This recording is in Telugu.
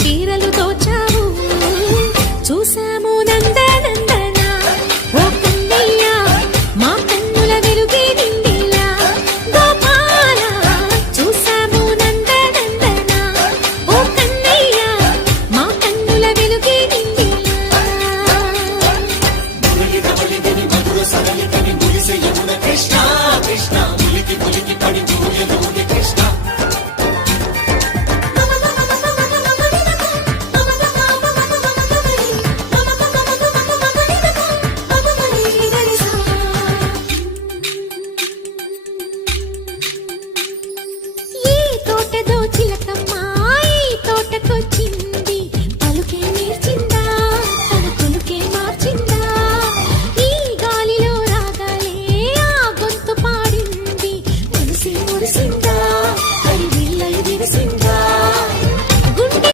చీరలు దోచావు చూసాము నందనందన ఓ కన్నయ్య మా కన్నుల వెలుగే నిండిలా గోపాల చూసాము నందనందన ఓ కన్నయ్య మా కన్నుల వెలుగే నిండిలా కృష్ణ కృష్ణ ములికి ములికి పడి చూయలోని కృష్ణ ఈ తోటదో చిలకమ్మ ఈ తోటకొచ్చింది